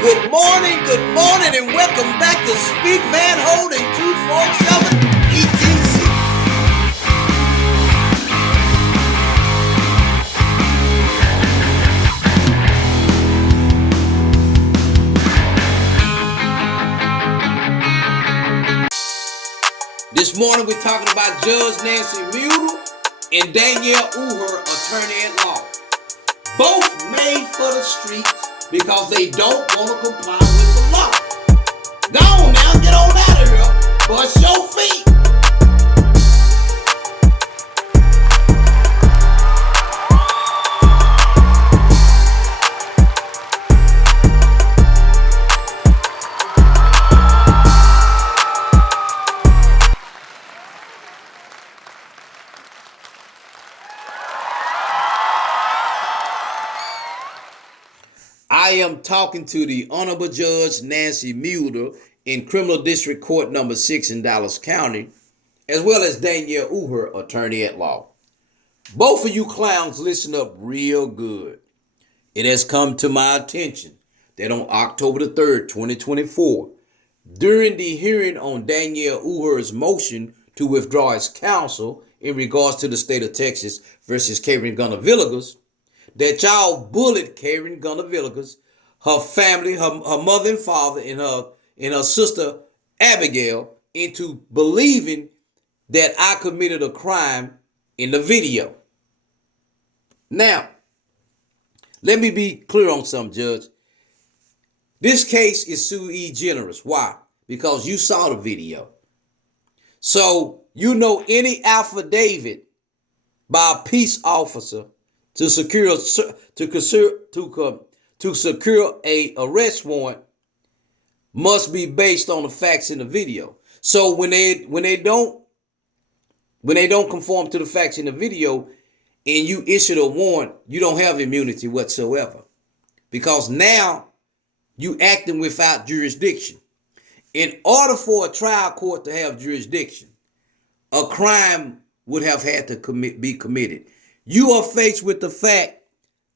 Good morning, and welcome back to Speak Van Holding 247 ETC. This morning we're talking about Judge Nancy Mueller and Danielle Uher, attorney at law. Both made for the streets because they don't want to comply with the law. Go on now, get on out of here. Bust your feet. I am talking to the Honorable Judge Nancy Mueller in Criminal District Court number 6 in Dallas County, as well as Danielle Uher, attorney at law. Both of you clowns listen up real good. It has come to my attention that on October the 3rd, 2024, during the hearing on Danielle Uher's motion to withdraw his counsel in regards to the state of Texas versus KAREN GAONA, that y'all bullied KAREN GAONA, her family, her mother and father, and her sister Abigail into believing that I committed a crime in the video. Now, let me be clear on something, Judge. This case is sui generis. Why? Because you saw the video. So you know any affidavit by a peace officer to secure a arrest warrant must be based on the facts in the video. So when they don't conform to the facts in the video and you issued a warrant, you don't have immunity whatsoever, because now you acting without jurisdiction. In order for a trial court to have jurisdiction, a crime would have had to be committed. You are faced with the fact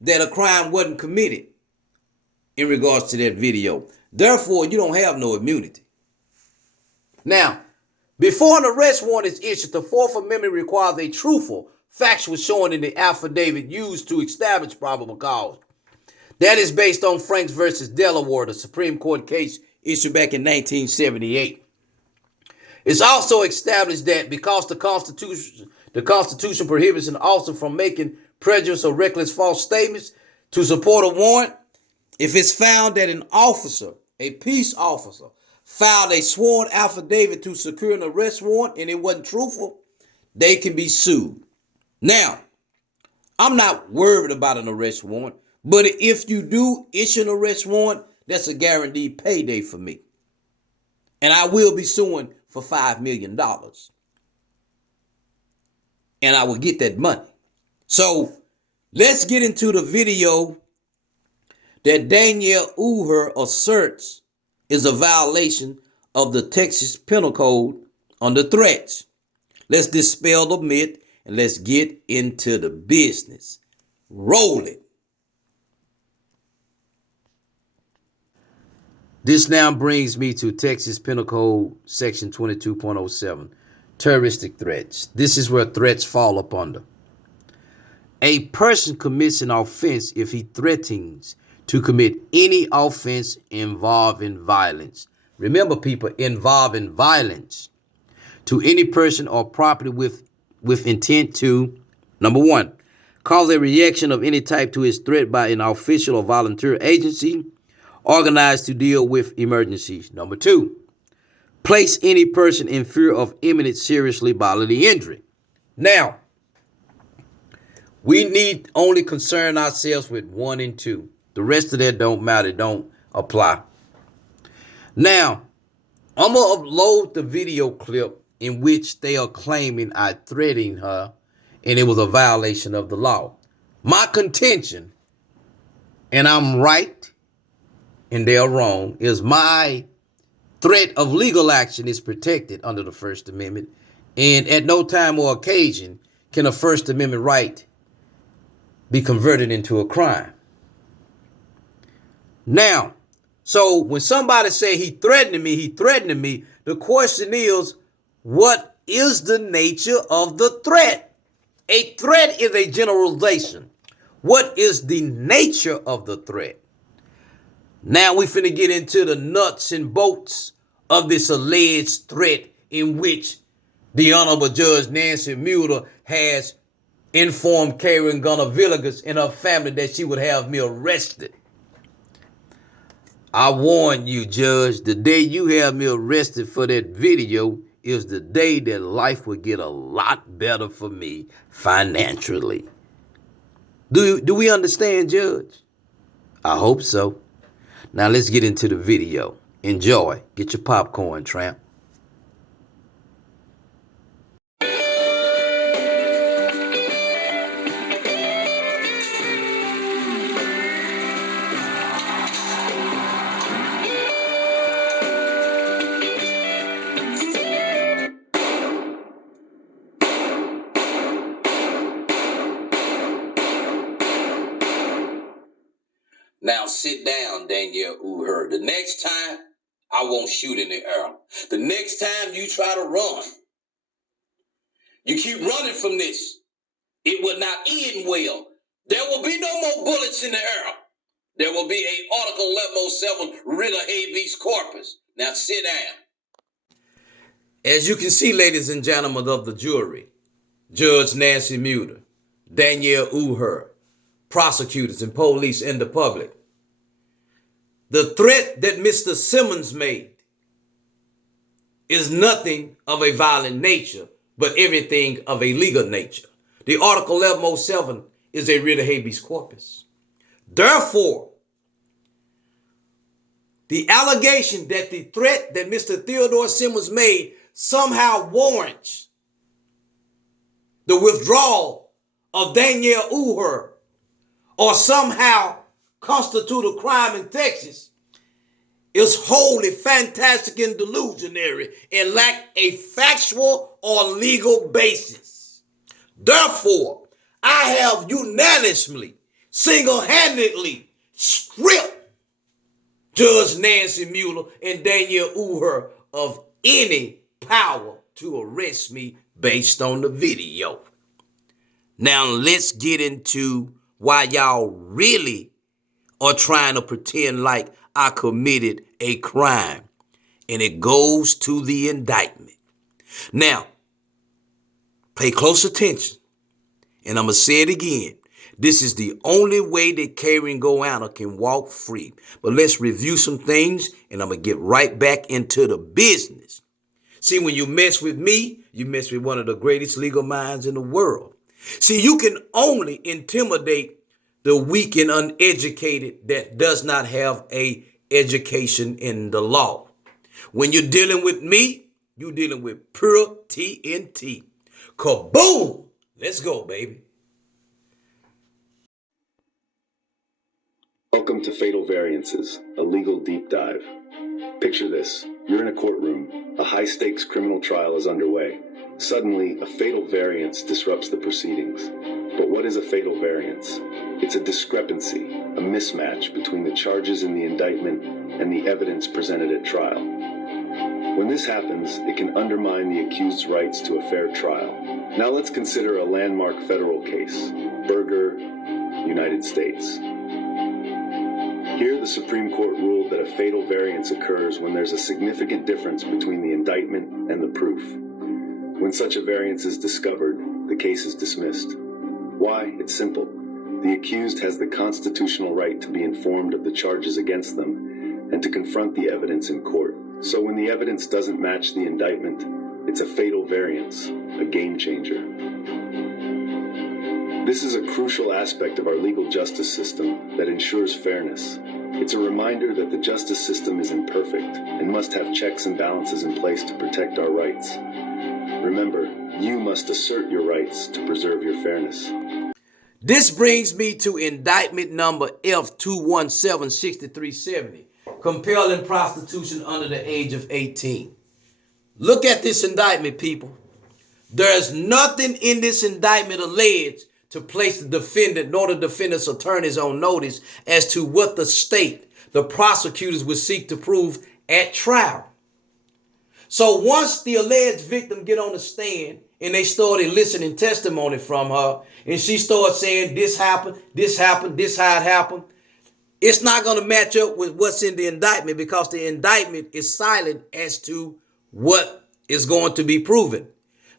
that a crime wasn't committed in regards to that video. Therefore, you don't have no immunity. Now, before an arrest warrant is issued, the Fourth Amendment requires a truthful, factual showing in the affidavit used to establish probable cause. That is based on Franks versus Delaware, the Supreme Court case issued back in 1978. It's also established that because the Constitution prohibits an officer from making prejudiced or reckless false statements to support a warrant, if it's found that an officer, a peace officer, filed a sworn affidavit to secure an arrest warrant and it wasn't truthful, they can be sued. Now, I'm not worried about an arrest warrant, but if you do issue an arrest warrant, that's a guaranteed payday for me. And I will be suing for $5 million. And I will get that money. So let's get into the video that Danielle Uher asserts is a violation of the Texas Penal Code under threats. Let's dispel the myth and let's get into the business. Roll it. This now brings me to Texas Penal Code section 22.07, terroristic threats. This is where threats fall up under. A person commits an offense if he threatens to commit any offense involving violence. Remember, people, involving violence to any person or property with intent to, number one, cause a reaction of any type to his threat by an official or volunteer agency organized to deal with emergencies. Number two, place any person in fear of imminent seriously bodily injury. Now, we need only concern ourselves with 1 and 2. The rest of that don't matter, don't apply. Now, I'm going to upload the video clip in which they are claiming I threatened her and it was a violation of the law. My contention, and I'm right and they're wrong, is my threat of legal action is protected under the First Amendment, and at no time or occasion can a First Amendment right be converted into a crime. Now, So when somebody say he threatened me, the question is, what is the nature of the threat? A threat is a generalization. What is the nature of the threat? Now we finna get into the nuts and bolts of this alleged threat in which the Honorable Judge Nancy Mueller has informed KAREN GAONA and her family that she would have me arrested. I warn you, Judge, the day you have me arrested for that video is the day that life will get a lot better for me financially. Do we understand, Judge? I hope so. Now let's get into the video. Enjoy. Get your popcorn, tramp. Now sit down, Danielle Uher. The next time, I won't shoot in the air. The next time you try to run, you keep running from this, it will not end well. There will be no more bullets in the air. There will be a Article 1107 writ of habeas corpus. Now sit down. As you can see, ladies and gentlemen of the jury, Judge Nancy Mueller, Danielle Uher, prosecutors and police and the public, the threat that Mr. Simmons made is nothing of a violent nature, but everything of a legal nature. The Article 1107 is a writ of habeas corpus. Therefore, the allegation that the threat that Mr. Theodore Simmons made somehow warrants the withdrawal of Danielle Uher or somehow constitute a crime in Texas is wholly fantastic and delusionary and lack a factual or legal basis. Therefore, I have unanimously, single-handedly stripped Judge Nancy Mueller and Danielle Uher of any power to arrest me based on the video. Now let's get into why y'all really are trying to pretend like I committed a crime. And it goes to the indictment. Now, pay close attention. And I'm going to say it again. This is the only way that KAREN GAONA can walk free. But let's review some things, and I'm going to get right back into the business. See, when you mess with me, you mess with one of the greatest legal minds in the world. See, you can only intimidate the weak and uneducated that does not have a education in the law. When you're dealing with me, you're dealing with pure TNT. Kaboom! Let's go, baby. Welcome to Fatal Variances, a legal deep dive. Picture this. You're in a courtroom. A high-stakes criminal trial is underway. Suddenly, a fatal variance disrupts the proceedings. But what is a fatal variance? It's a discrepancy, a mismatch between the charges in the indictment and the evidence presented at trial. When this happens, it can undermine the accused's rights to a fair trial. Now let's consider a landmark federal case, Berger, United States. Here, the Supreme Court ruled that a fatal variance occurs when there's a significant difference between the indictment and the proof. When such a variance is discovered, the case is dismissed. Why? It's simple. The accused has the constitutional right to be informed of the charges against them and to confront the evidence in court. So when the evidence doesn't match the indictment, it's a fatal variance, a game changer. This is a crucial aspect of our legal justice system that ensures fairness. It's a reminder that the justice system is imperfect and must have checks and balances in place to protect our rights. Remember, you must assert your rights to preserve your fairness. This brings me to indictment number F2176370, compelling prostitution under the age of 18. Look at this indictment, people. There's nothing in this indictment alleged to place the defendant nor the defendant's attorneys on notice as to what the state, the prosecutors would seek to prove at trial. So once the alleged victim get on the stand and they started listening testimony from her, and she started saying this happened, this how it happened, it's not going to match up with what's in the indictment, because the indictment is silent as to what is going to be proven.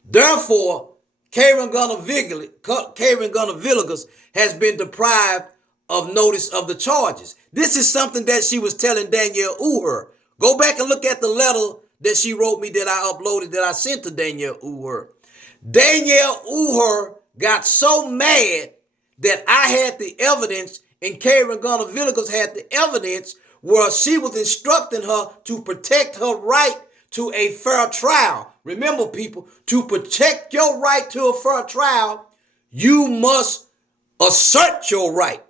Therefore, KAREN GAONA Villegas has been deprived of notice of the charges. This is something that she was telling Danielle Uher. Go back and look at the letter that she wrote me that I uploaded, that I sent to Danielle Uher. Danielle Uher got so mad that I had the evidence, and KAREN GAONA Villegas had the evidence, where she was instructing her to protect her right to a fair trial. Remember, people, to protect your right to a fair trial, you must assert your right.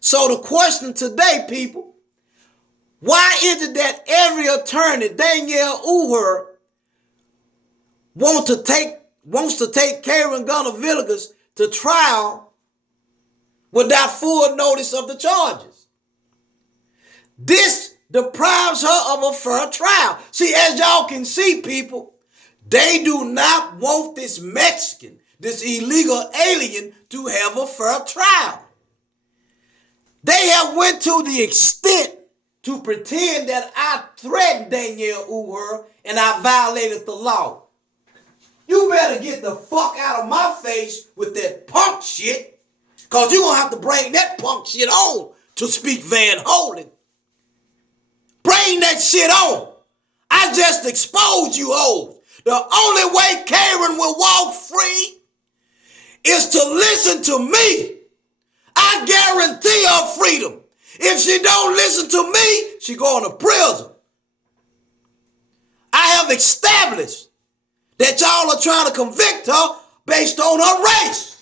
So the question today, people, why is it that every attorney, Danielle Uher, wants to take KAREN GAONA Villegas to trial without full notice of the charges? This deprives her of a fair trial. See, as y'all can see, people, they do not want this Mexican, this illegal alien, to have a fair trial. They have went to the extent to pretend that I threatened Danielle Uher and I violated the law. You better get the fuck out of my face with that punk shit, because you're going to have to bring that punk shit on to speak Van Holen. Bring that shit on. I just exposed you hoes. The only way Karen will walk free is to listen to me. I guarantee her freedom. If she don't listen to me, she going to prison. I have established that y'all are trying to convict her based on her race.